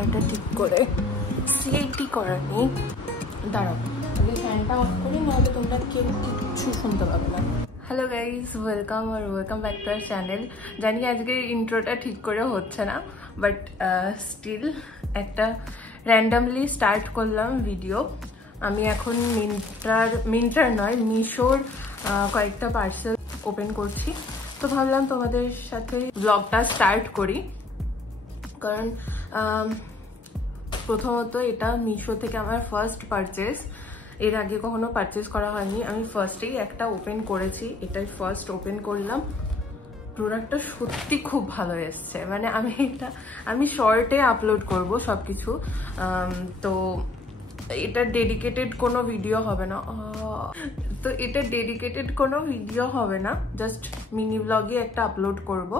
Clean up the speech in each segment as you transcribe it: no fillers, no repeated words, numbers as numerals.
ক্যামেরাটা ঠিক করে সিলেক্টই করা নেই। দাঁড়াও আগে ফ্যানটা অফ করি, নাহলে তোমরা কেউ কিচ্ছু শুনতে পাবে না। Hello guys, welcome back to our channel. জানি আজকে ইন্ট্রোটা ঠিক করে হচ্ছে না, বাট স্টিল একটা র্যান্ডামলি স্টার্ট করলাম ভিডিও। আমি এখন মিন্ট্রার নয়, মিশোর কয়েকটা পার্সেল ওপেন করছি। তো ভাবলাম তোমাদের সাথে ব্লগটা স্টার্ট করি, কারণ প্রথমত এটা মিশো থেকে আমার ফার্স্ট পারচেস। এর আগে কখনো পারচেস করা হয়নি, আমি ফার্স্টেই একটা ওপেন করেছি, এটাই ফার্স্ট ওপেন করলাম। প্রোডাক্টটা সত্যি খুব ভালো এসছে, মানে আমি শর্টে আপলোড করব সবকিছু। তো এটা ডেডিকেটেড কোনো ভিডিও হবে না, জাস্ট মিনি ব্লগে একটা আপলোড করব।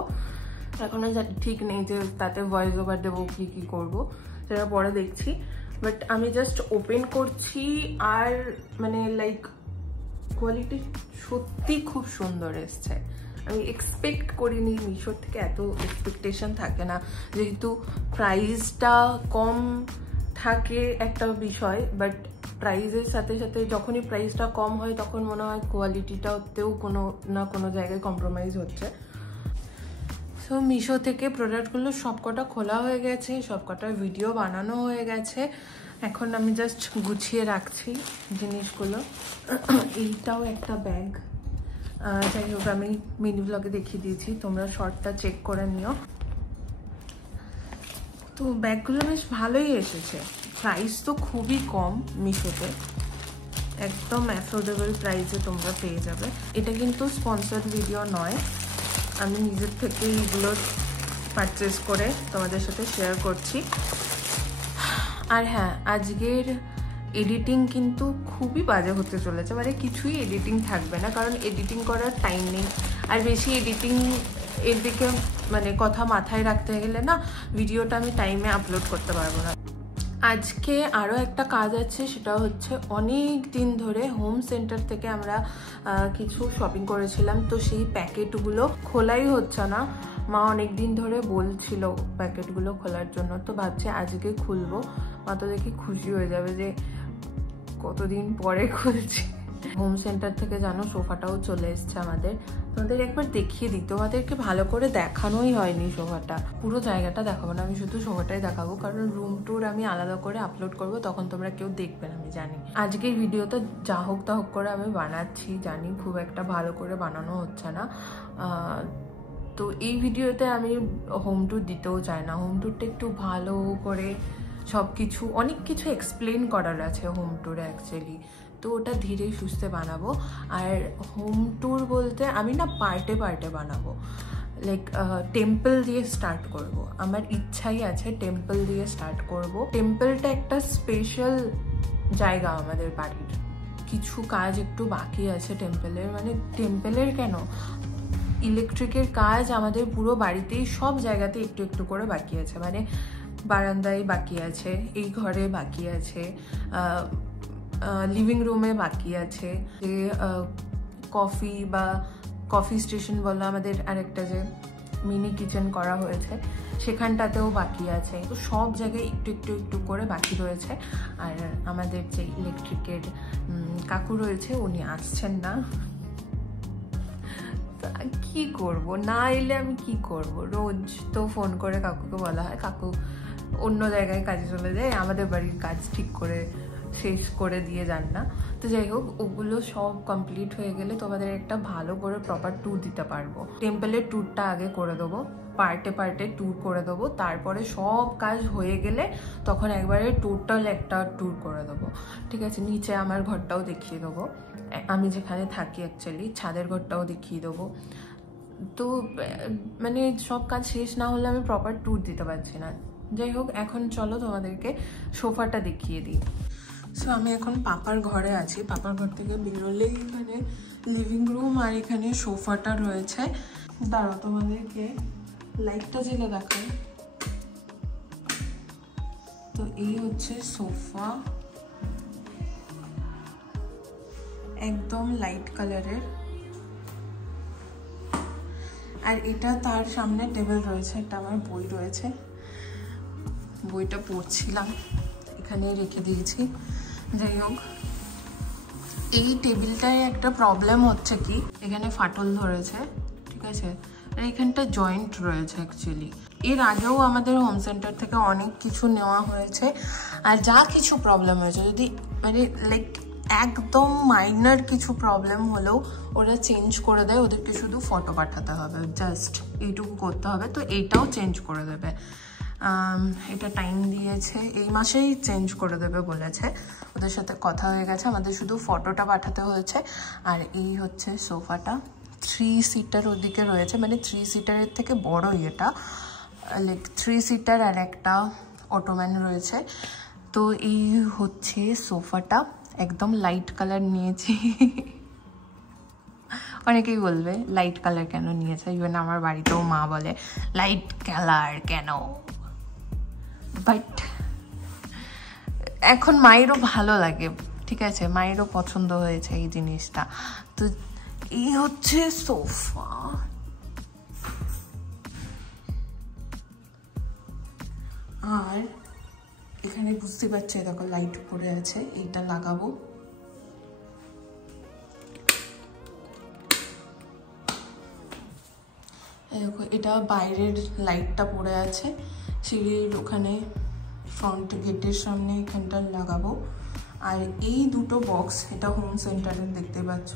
এখনো ঠিক নেই যে তাতে ভয়েস ওভার দেবো কি করব, সেটা পরে দেখছি। বাট আমি জাস্ট ওপেন করছি, আর মানে লাইক কোয়ালিটি সত্যি খুব সুন্দর এসছে। আমি এক্সপেক্ট করিনি, মিশোর থেকে এত এক্সপেকটেশন থাকে না, যেহেতু প্রাইসটা কম থাকে একটা বিষয়, বাট প্রাইসের সাথে সাথে যখনই প্রাইসটা কম হয় তখন মনে হয় কোয়ালিটিটাতেও কোনো না কোনো জায়গায় কম্প্রোমাইজ হচ্ছে। সো মিশো থেকে প্রোডাক্টগুলো সবকটা খোলা হয়ে গেছে, সবকটা ভিডিও বানানো হয়ে গেছে। এখন আমি জাস্ট গুছিয়ে রাখছি জিনিসগুলো। এইটাও একটা ব্যাগ, যাই হোক আমি মিনি ব্লগে দেখিয়ে দিয়েছি, তোমরা শর্টটা চেক করে নিও। তো ব্যাগগুলো বেশ ভালোই এসেছে, প্রাইস তো খুবই কম মিশোতে, একদম অ্যাফোর্ডেবল প্রাইসে তোমরা পেয়ে যাবে। এটা কিন্তু স্পন্সর্ড ভিডিও নয়, আমি নিজের থেকে এইগুলো পারচেস করে তোমাদের সাথে শেয়ার করছি। আর হ্যাঁ, আজকের এডিটিং কিন্তু খুবই বাজে হতে চলেছে, মানে কিছুই এডিটিং থাকবে না, কারণ এডিটিং করার টাইম নেই। আর বেশি এডিটিং এর দিকে মানে কথা মাথায় রাখতে গেলে না ভিডিওটা আমি টাইমে আপলোড করতে পারবো না। আজকে আরও একটা কাজ আছে, সেটা হচ্ছে অনেক দিন ধরে হোম সেন্টার থেকে আমরা কিছু শপিং করেছিলাম, তো সেই প্যাকেটগুলো খোলাই হচ্ছে না। মা অনেক দিন ধরে বলছিল প্যাকেটগুলো খোলার জন্য, তো ভাবছি আজকে খুলবো। মা তো দেখি খুশি হয়ে যাবে যে কতদিন পরে খুলছি। হোম সেন্টার থেকে জানো সোফাটাও চলে এসছে আমাদের, তোমাদের একবার দেখিয়ে দিই। তোমাদেরকে ভালো করে দেখানোই হয়নি সোফাটা, পুরো জায়গাটা দেখাবো না, আমি শুধু সোফাটাই দেখাবো, কারণ রুম ট্যুর আমি আলাদা করে আপলোড করব, তখন তোমরা কেউ দেখবে না আমি জানি। আজকের ভিডিওটা যা হোক তা হোক করে আমি বানাচ্ছি, জানি খুব একটা ভালো করে বানানো হচ্ছে না। তো এই ভিডিওতে আমি হোম ট্যুর দিতেও চাই না, হোম ট্যুরটা একটু ভালো করে সব কিছু অনেক কিছু এক্সপ্লেন করার আছে হোম ট্যুরে অ্যাকচুয়ালি, তো ওটা ধীরে সুস্থে বানাবো। আর হোম ট্যুর বলতে আমি না পার্টে বানাবো, লাইক টেম্পল দিয়ে স্টার্ট করব। আমার ইচ্ছাই আছে টেম্পল দিয়ে স্টার্ট করব। টেম্পলটা একটা স্পেশাল জায়গা আমাদের বাড়ির, কিছু কাজ একটু বাকি আছে টেম্পলের, মানে টেম্পলের কেন, ইলেকট্রিকের কাজ আমাদের পুরো বাড়িতেই সব জায়গাতে একটু একটু করে বাকি আছে, মানে বারান্দায় বাকি আছে, এই ঘরে বাকি আছে, লিভিং রুমে বাকি আছে, যে কফি স্টেশন বলো, আমাদের আরেকটা যে মিনি কিচেন করা হয়েছে সেখানটাতেও বাকি আছে। তো সব জায়গায় একটু একটু একটু করে বাকি রয়েছে। আর আমাদের যে ইলেকট্রিকের কাকু রয়েছে উনি আসছেন না, কি করব, না এলে আমি কি করব। রোজ তো ফোন করে কাকুকে বলা হয়, কাকু অন্য জায়গায় কাজে চলে যায়, আমাদের বাড়ির কাজ ঠিক করে শেষ করে দিয়ে যান না। তো যাই হোক, ওগুলো সব কমপ্লিট হয়ে গেলে তোমাদের একটা ভালো করে প্রপার ট্যুর দিতে পারবো। টেম্পলের ট্যুরটা আগে করে দেবো, পার্টে ট্যুর করে দেবো, তারপরে সব কাজ হয়ে গেলে তখন একবারে টোটাল একটা ট্যুর করে দেবো, ঠিক আছে। নিচে আমার ঘরটাও দেখিয়ে দেবো, আমি যেখানে থাকি অ্যাকচুয়ালি ছাদের ঘরটাও দেখিয়ে দেবো। তো মানে সব কাজ শেষ না হলে আমি প্রপার ট্যুর দিতে পারছি না। যাই হোক, এখন চলো তোমাদেরকে সোফাটা দেখিয়ে দিই। সো আমি এখন পাপার ঘরে আছি, পাপার ঘর থেকে বেরোলেই এখানে লিভিং রুম আর এখানে সোফাটা রয়েছে। দাঁড়াও তোমাদেরকে লাইটটা জেলে দেখাই। তো এই হচ্ছে সোফা, একদম লাইট কালারের, আর এটা তার সামনে টেবিল রয়েছে, একটা আমার বই রয়েছে, বইটা পড়ছিলাম, এখানেই রেখে দিয়েছি। যাই হোক, এই টেবিলটায় একটা প্রবলেম হচ্ছে কি, এখানে ফাটল ধরেছে, ঠিক আছে, আর এখানটা জয়েন্ট রয়েছে অ্যাকচুয়ালি। এর আগেও আমাদের হোম সেন্টার থেকে অনেক কিছু নেওয়া হয়েছে, আর যা কিছু প্রবলেম হয়েছে, যদি মানে লাইক একদম মাইনর কিছু প্রবলেম হলেও ওরা চেঞ্জ করে দেয়, ওদেরকে শুধু ফটো পাঠাতে হবে, জাস্ট এইটুকু করতে হবে। তো এইটাও চেঞ্জ করে দেবে, এটা টাইম দিয়েছে, এই মাসেই চেঞ্জ করে দেবে বলেছে, ওদের সাথে কথা হয়ে গেছে, আমাদের শুধু ফটোটা পাঠাতে হয়েছে। আর এই হচ্ছে সোফাটা, 3 সিটার ওদিকে রয়েছে, মানে 3 সিটারের থেকে বড়ই এটা, লাইক 3 সিটার আর একটা অটোম্যান রয়েছে। তো এই হচ্ছে সোফাটা, একদম লাইট কালার নিয়েছি। অনেকেই বলবে লাইট কালার কেন নিয়েছে, ইভেন আমার বাড়িতেও মা বলে লাইট কালার কেন, বাট এখন মায়েরও ভালো লাগে, ঠিক আছে, মায়েরও পছন্দ হয়েছে এই জিনিসটা। তো এই হচ্ছে সোফা। আর এখানে বুঝতে পারছি দেখো লাইট পড়ে আছে, এইটা লাগাবো। দেখো এটা বাইরের লাইটটা পড়ে আছে, সিঁড়ির ওখানে ফ্রন্ট গেটের সামনে এখানটা লাগাবো। আর এই দুটো বক্স, এটা হোম সেন্টারের দেখতে পাচ্ছ,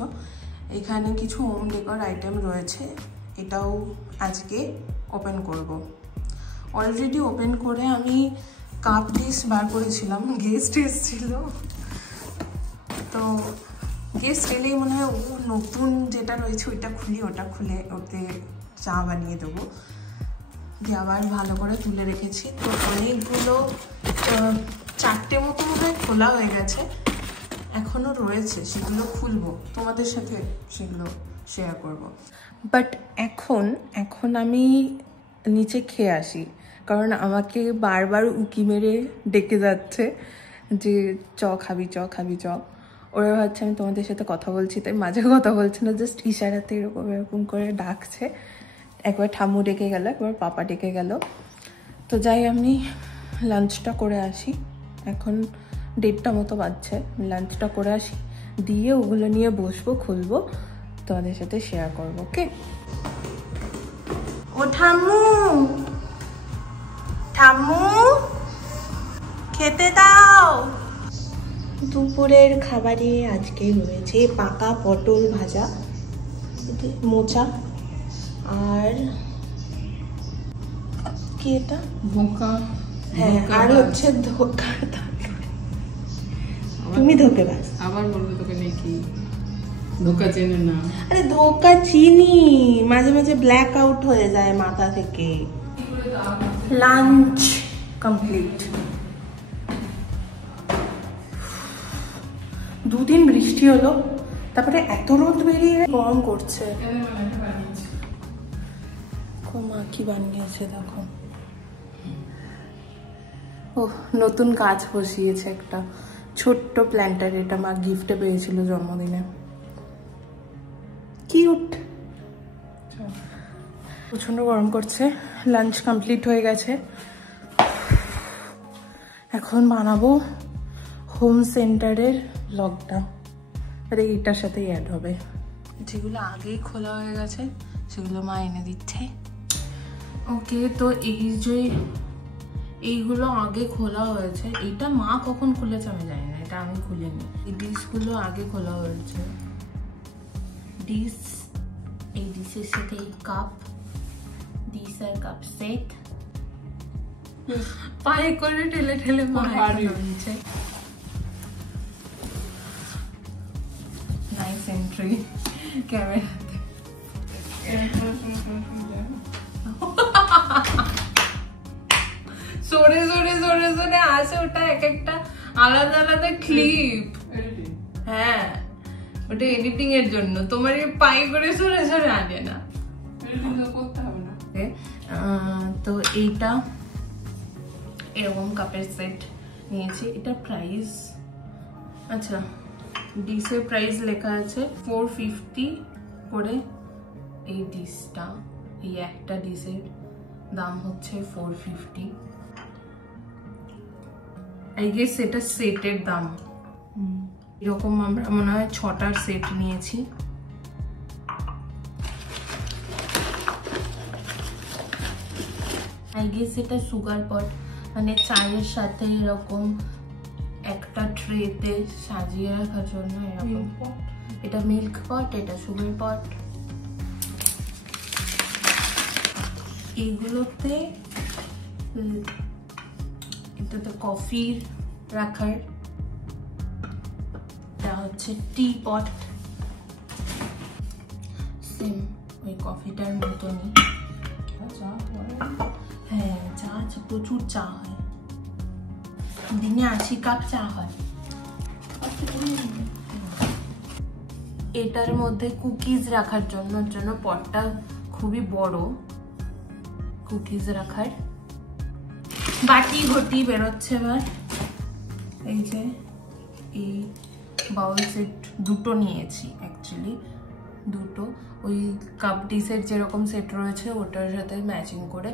এখানে কিছু হোম ডেকোর আইটেম রয়েছে, এটাও আজকে ওপেন করব। অলরেডি ওপেন করে আমি কাপ ডিশ বার করেছিলাম, গেস্ট এসেছিল, তো গেস্ট এলেই মনে হয় ও নতুন যেটা রয়েছে ওইটা খুলি, ওটা খুলে ওতে চা বানিয়ে দেবো, দিয়ে আবার ভালো করে তুলে রেখেছি। তো অনেকগুলো 4টে মতো মনে হয় খোলা হয়ে গেছে, এখনও রয়েছে, সেগুলো খুলবো, তোমাদের সাথে সেগুলো শেয়ার করব। বাট এখন আমি নিচে খেয়ে আসি, কারণ আমাকে বারবার উকি মেরে ডেকে যাচ্ছে যে চ খাবি চ খাবি চ। ওরা ভাবছে আমি তোমাদের সাথে কথা বলছি, তাই মাঝে কথা বলছে না, জাস্ট ইশারাতে এরকম এরকম করে ডাকছে। একবার ঠাম্মু ডেকে গেল, একবার পাপা ডেকে গেল। তো যাই আমি লাঞ্চটা করে আসি, এখন 1:30 মতো বাজছে, লাঞ্চটা করে আসি, দিয়ে ওগুলো নিয়ে বসবো, খুলবো, তোমাদের সাথে শেয়ার করবো। ওকে, ও ঠাম্মু, ঠাম্মু খেতে দাও। দুপুরের খাবারে আজকে রয়েছে পাকা পটল ভাজা, মোচা, আর কি এটা ধোকা, হ্যাঁ, আর হচ্ছে ধোকা। তুমি ধোকেবাজ, আবার বলবো তোকে নাকি ধোকা চেনে না? আরে ধোকা চিনি, মাঝে মাঝে ব্ল্যাক আউট হয়ে যায় মাথা থেকে। Lunch complete. 2 দিন বৃষ্টি হলো, তারপরে এত রোদ বেরিয়ে গরম করছে। মা কি বানিয়েছে দেখো, ও নতুন গাছ বসিয়েছে, একটা ছোট্ট প্ল্যান্টার, এটা মা গিফটে পেয়েছিল জন্মদিনে, কিউট। প্রচন্ড গরম করছে। লাঞ্চ কমপ্লিট হয়ে গেছে, এখন বানাবো হোম সেন্টারের ব্লগটা, আর এইটার সাথেই অ্যাড হবে। যেগুলো আগেই খোলা হয়ে গেছে সেগুলো মা এনে দিচ্ছে। ওকে, তো এই যে এইগুলো আগে খোলা হয়েছে, এইটা মা কখন খুলেছে আমি জানি না, এটা আমি খুলিনি। এই ডিশগুলো আগে খোলা হয়েছে, ডিশ, এই ডিশের সাথে এই কাপ, ডিশ আর কাপ সেট, পায়ে করে ঠেলে ঠেলে মা নিচ্ছে। নাইস এন্ট্রি ক্যামেরাতে। সরে সরে সরে সরে আসে, ওটা এক একটা আলাদা আলাদা ক্লিপ। হ্যাঁ, ওটা এডিটিং এর জন্য, তোমার এই পায়ে করে সরে সরে আনে না, করতে হবে না। তো এইটা এরকম কাপের সেট নিয়েছি, এটা প্রাইস, আচ্ছা ডিশের প্রাইস লেখা আছে 450 করে। এই ডিশটা, এই একটা ডিশের দাম হচ্ছে 450। আই গেস এটা সেটের দাম। এরকম আমরা মনে হয় 6টার সেট নিয়েছি। আই গেস এটা সুগার পট, মানে চায়ের সাথে এরকম একটা ট্রেতে সাজিয়ে রাখার জন্য এরকম। এটা মিল্ক পট, এটা সুগার পট। এগুলোতে এটাতে কফি রাখার, এটা হচ্ছে টি পট, সেম ওই কফিটার মতনই। হ্যাঁ, চা আছে, প্রচুর চা হয়, দিনে 80 কাপ চা হয়। এটার মধ্যে কুকিজ রাখার জন্য পটটা খুবই বড়, কুকিজ রাখার। বাটি ঘটি বেরোচ্ছে এবার। এই যে এই বাউল সেট দুটো নিয়েছি, অ্যাকচুয়ালি দুটো, ওই কাপ ডিসের যেরকম সেট রয়েছে ওটার সাথে ম্যাচিং করে।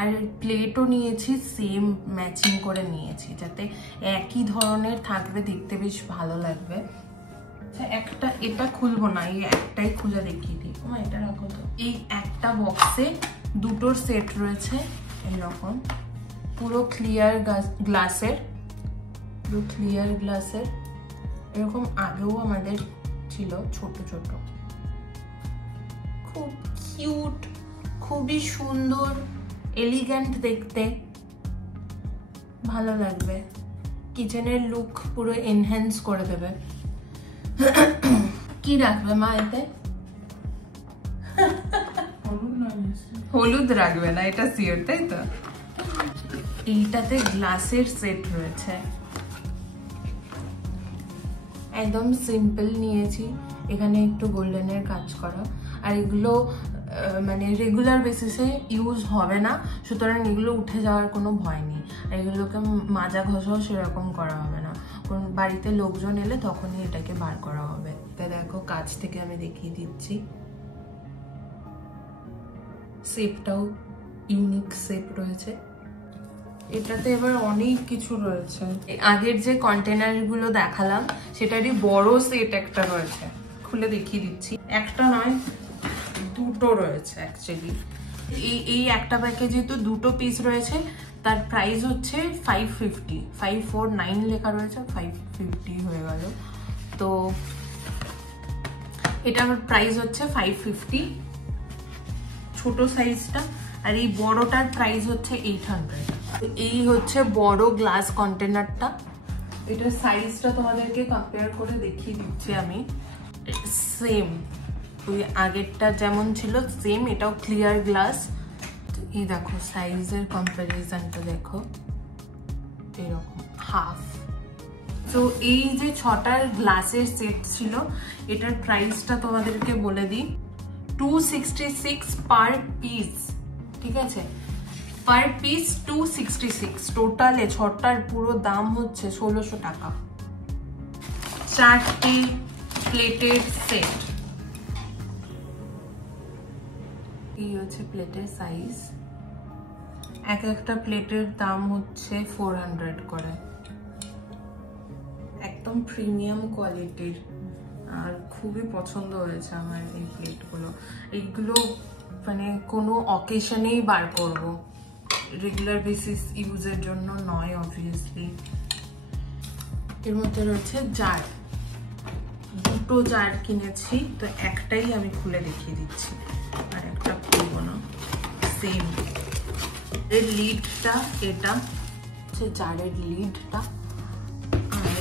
আর প্লেটও নিয়েছি, সেম ম্যাচিং করে নিয়েছি, যাতে একই ধরনের থাকবে, দেখতে বেশ ভালো লাগবে। একটা এটা খুলবো না, এই একটাই খুলে দেখিয়ে দিই। এটা রাখো তো। এই একটা বক্সে দুটোর সেট রয়েছে এইরকম, পুরো ক্লিয়ার গ্লাসের, পুরো ক্লিয়ার গ্লাসের। এরকম আগেও আমাদের ছিল ছোট ছোট, খুব কিউট, খুবই সুন্দর, এলিগ্যান্ট দেখতে, ভালো লাগবে, কিচেনের লুক পুরো এনহ্যান্স করে দেবে। কি রাখবে মা এতে? হলুদ রাখবে না, এটা সিওর, তাই তো? এইটাতে গ্লাসের সেট রয়েছে, একদম সিম্পল নিয়েছি, এখানে একটু গোল্ডেনের কাজ করা। আর এগুলো মানে রেগুলার বেসিসে ইউজ হবে না, সুতরাং এগুলো উঠে যাওয়ার কোনো ভয় নেই। আর এগুলোকে মাজা ঘষাও সেরকম করা হবে না, কোন বাড়িতে লোকজন এলে তখনই এটাকে বার করা হবে। তাই দেখো, কাছ থেকে আমি দেখিয়ে দিচ্ছি, শেপটাও ইউনিক শেপ রয়েছে। এটাতে এবার অনেক কিছু রয়েছে। আগের যে কন্টেনার গুলো দেখালাম সেটারই বড় সেট একটা রয়েছে, খুলে দেখিয়ে দিচ্ছি। একটা নয়, দুটো রয়েছে অ্যাকচুয়ালি। এই একটা প্যাকে যেহেতু দুটো পিস রয়েছে, তার প্রাইস হচ্ছে 550, 549 লেখা রয়েছে, 550 হয়ে গেল। তো এটার প্রাইস হচ্ছে 550, ছোট সাইজটা। আর এই বড়টার প্রাইস হচ্ছে 800। এই হচ্ছে বড় গ্লাস কন্টেনারটা। এটার সাইজটা তোমাদেরকে কম্পেয়ার করে দেখিয়ে দিচ্ছি আমি। সেম ওই আগেরটা যেমন ছিল সেম, এটাও ক্লিয়ার গ্লাস। এই দেখো সাইজের কম্পারিজনটা দেখো, এরকম হাফ। তো এই যে 6টার গ্লাসের সেট ছিল, এটার প্রাইসটা তোমাদেরকে বলে দিই, 266 পার পিস, ঠিক আছে? পার পিস 266, টোটালে 6টার পুরো দাম হচ্ছে 1600 টাকা। 4টি প্লেটের সেট। এই হচ্ছে প্লেটের সাইজ, এক একটা প্লেটের দাম হচ্ছে 400 করে, একদম প্রিমিয়াম কোয়ালিটির। আর খুবই পছন্দ হয়েছে আমার এই প্লেটগুলো। এইগুলো মানে কোনো অকেশনেই বার করব, রেগুলার বেসিস ইউজের জন্য নয় অবভিয়াসলি। এর মধ্যে রয়েছে জার, দুটো জার কিনেছি, তো একটাই আমি খুলে দেখিয়ে দিচ্ছি, আর একটা খুলবো না। সেম এর লিডটা, এটা হচ্ছে জারের লিডটা। আর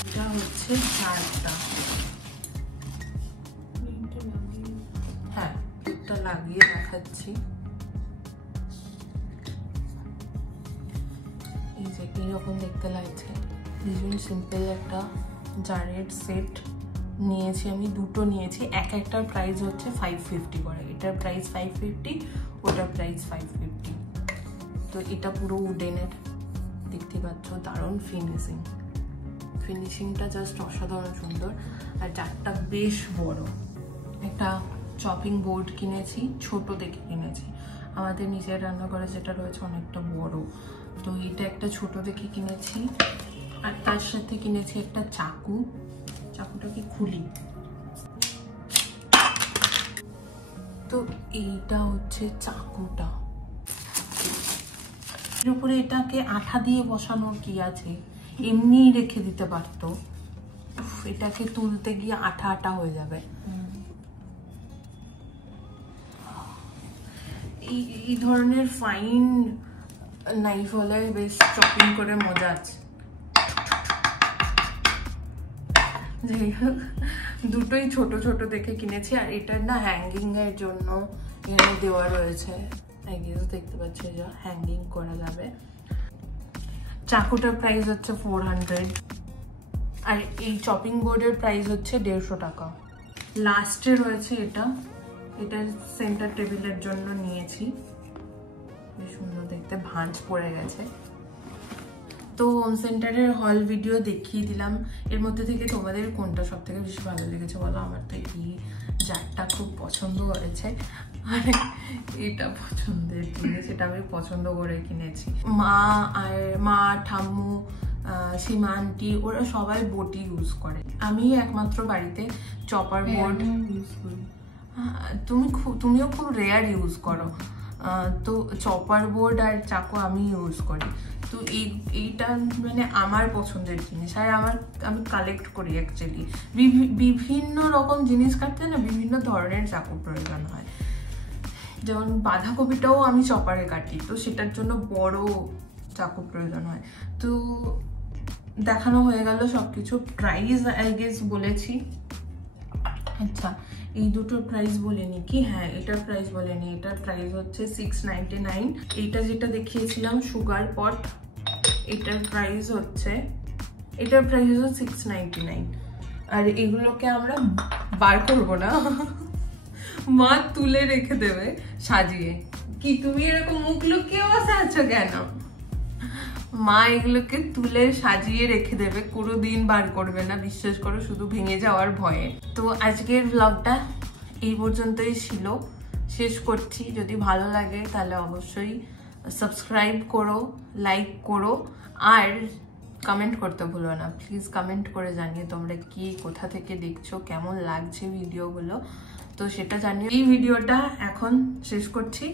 এটা হচ্ছে জারটা। হ্যাঁ, এটা লাগিয়ে দেখাচ্ছি। এই যে এরকম দেখতে লাগছে, ভীষণ সিম্পল একটা জারের সেট নিয়েছি আমি, দুটো নিয়েছি। এক একটার প্রাইস হচ্ছে 550 করে, এটার প্রাইস 550, ওটার প্রাইস 550। তো এটা পুরো উডেনের, দেখতে পাচ্ছ, দারুণ ফিনিশিংটা জাস্ট অসাধারণ সুন্দর। আর জারটা বেশ বড়। একটা চপিং বোর্ড কিনেছি, ছোট দেখে কিনেছি। আমাদের নিজের রান্নাঘরে যেটা রয়েছে অনেকটা বড়। তো এটা একটা ছোট দেখে কিনেছি, আর তার সাথে কিনেছি একটা চাকু। চাকুটাকে খুলি, তো এইটা হচ্ছে চাকুটা। এর উপরে এটাকে আঠা দিয়ে বসানোর কি আছে, এমনি রেখে দিতে পারতো। এটাকে তুলতে গিয়ে আঠা আঠা হয়ে যাবে। এই ধরনের ফাইন নাইফ হলে বেশ চপিং করে মজা আছে। যাই হোক, দুটোই ছোট ছোট দেখে কিনেছি। আর এটার না হ্যাঙ্গিং এর জন্য এখানে দেওয়া রয়েছে, দেখতে পাচ্ছি যে হ্যাঙ্গিং করা যাবে। চাকুটার প্রাইস হচ্ছে 400, আর এই চপিং বোর্ডের প্রাইস হচ্ছে 150 টাকা। লাস্টে রয়েছে এটা সেন্টার টেবিলের জন্য নিয়েছি, বেশ সুন্দর দেখতে, ভাঁজ পড়ে গেছে। তো হোম সেন্টারের হল ভিডিও দেখিয়ে দিলাম। এর মধ্যে থেকে তোমাদের কোনটা সব থেকে বেশি ভালো লেগেছে বলো? আমার তো এই জারটা খুব পছন্দ হয়েছে, আর এটা পছন্দের জিনিস, এটা আমি পছন্দ করে কিনেছি। মা ঠাম্মু সীমা আন্টি ওরা সবাই বটি ইউজ করে, আমি একমাত্র বাড়িতে চপার বোর্ড ইউজ করি। তুমিও খুব রেয়ার ইউজ করো। তো চপার বোর্ড আর চাকু আমি ইউজ করি। তো এইটা মানে আমার পছন্দের জিনিস, আর আমি কালেক্ট করি অ্যাকচুয়ালি। বিভিন্ন রকম জিনিস কাটতে না বিভিন্ন ধরনের চাকু প্রয়োজন হয়। যেমন বাঁধাকপিটাও আমি চপারে কাটি, তো সেটার জন্য বড় চাকু প্রয়োজন হয়। তো দেখানো হয়ে গেল সবকিছু। প্রাইস আই গেস বলেছি। আচ্ছা, এই দুটোর প্রাইস বলিনি কি? হ্যাঁ, এটার প্রাইস বলেনি। এটার প্রাইস হচ্ছে 699। এইটা যেটা দেখিয়েছিলাম সুগার পট, এটার প্রাইস হচ্ছে 699। আর এগুলোকে আমরা বার করবো না, মা তুলে রেখে দেবে সাজিয়ে। কি তুমি এরকম মুখ লুকিয়ে বসে আছো কেন? মা এগুলোকে তুলে সাজিয়ে রেখে দেবে, কোনো দিন বার করবে না, বিশ্বাস করো, শুধু ভেঙে যাওয়ার ভয়ে। তো আজকের ব্লগটা এই পর্যন্তই ছিল, শেষ করছি। যদি ভালো লাগে তাহলে অবশ্যই সাবস্ক্রাইব করো, লাইক করো, আর কমেন্ট করতে ভুলো না। প্লিজ কমেন্ট করে জানিয়ে তোমরা কি কোথা থেকে দেখছো, কেমন লাগছে ভিডিওগুলো, তো সেটা জানিয়ে এই ভিডিওটা এখন শেষ করছি।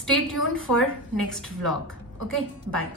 Stay tuned for next blog. Okay, by.